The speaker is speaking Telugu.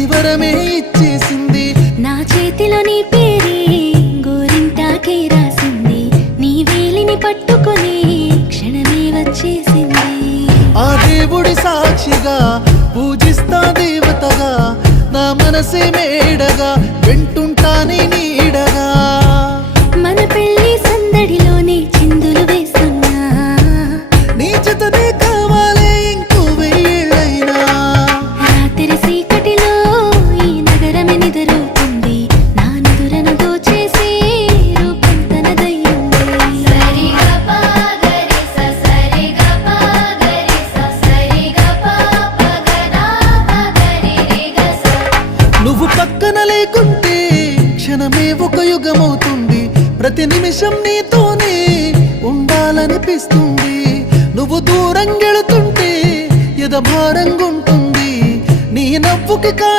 ప్రతి వరమే ఇచ్చేసింది. నా చేతిలో నీ పేరే గోరింటాకే రాసింది. నీ వేలిని పట్టుకొని క్షణమే వచ్చేసింది. ఆ దేవుడి సాక్షిగా పూజిస్తా దేవతగా, నా మనసే మేడగా వింటుంటానే నీడగా. మన పెళ్లి సందడిలోనే చిందులు వేస్తున్నా, నీ జతనే కావాలే ఇంకో వెయ్యేళ్ళైనా. రాత్రి చీకటిలో ఈ నగరమే నిద్రపోతుంది. నా నిదురను దోచేసే రూపం తనదయ్యింది. నువ్వు పక్కన లేకుంటే క్షణమే ఒక యుగమవుతుంది. ప్రతి నిమిషం నీతోనే ఉండాలనిపిస్తుంది. నువ్వు దూరం గెళుతుంటే ఎద భారంగుంటుంది. నీ నవ్వుకి కారణం